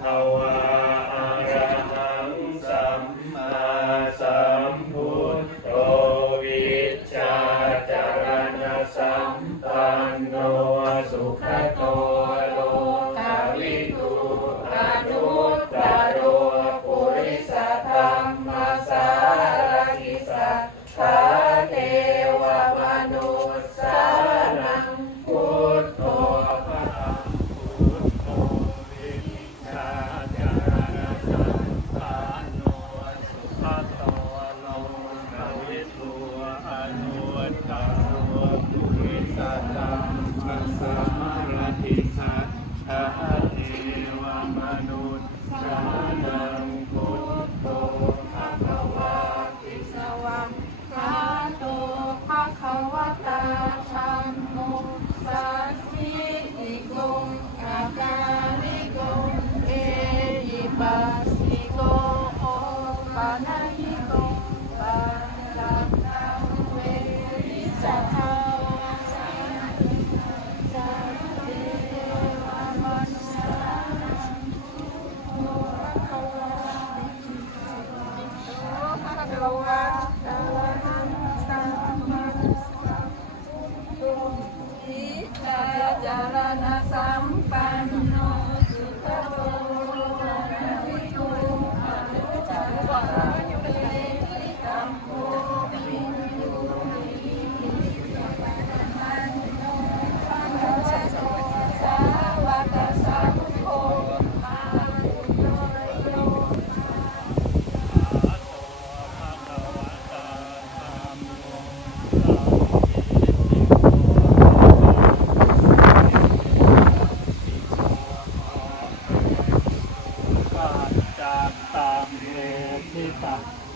ขวาอรหังสัมมาสัมพุทโธวิชชาจารณสัมปันโนสุข ภ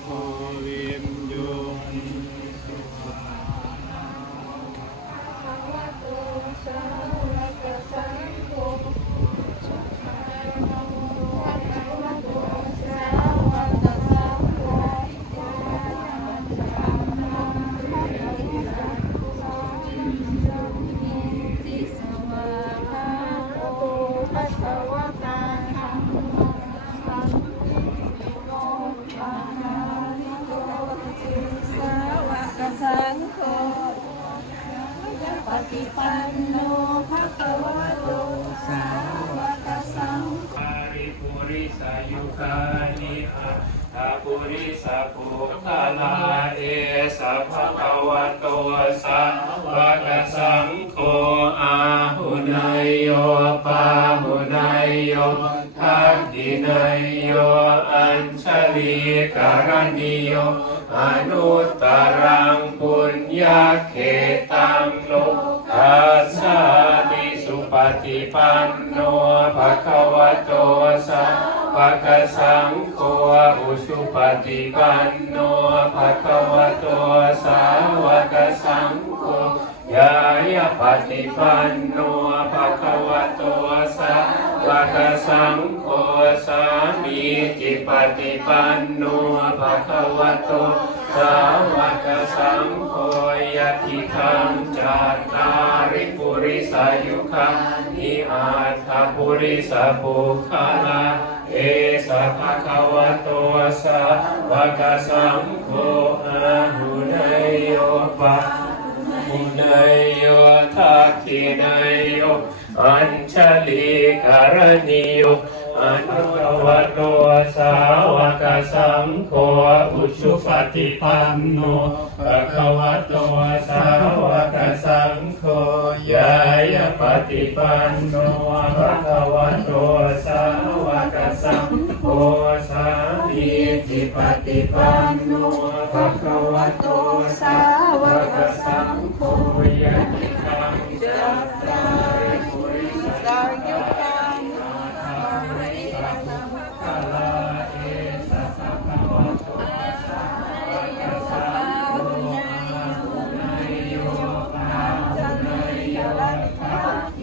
า ปฏิปันโนภะคะวะโตสาวกสังฆาริปุริสายุคานิอัตถาปุริสาปุคลาเอสะภะคะวะโตสาวกสังโฆอาหุนายโยปาหุนายโยทักขินายโยอัญชลีการณิโยอนุตตรังปุญญาเขตังโล กัสสาติสุปฏิปันโนภะคะวะโตสาวกสังโฆอุสุปฏิปันโนภะคะวะโตสาวกสังโฆยายาปฏิปันโนภะคะวะโตสาวกสังโฆสามีจิปฏิปันโนภะคะวะโต สาวกสังโฆยทิคังจัตตาริปุริสายุคังนิอาถาปุริสปุคลาเอสะภะคะวะโตสาวกสังโฆอาหุนยโยปะหุนยโยทักขินยโยอัญชลีการณิโย อนุตวโตสาวกสังโฆอุชุปฏิปันโนภะคะวะโตสาวกสังโฆยายาปฏิปันโนภะคะวะโตสาวกสังโฆสามีจิปฏิปันโนภะคะวะโตสาวกสังโฆยะ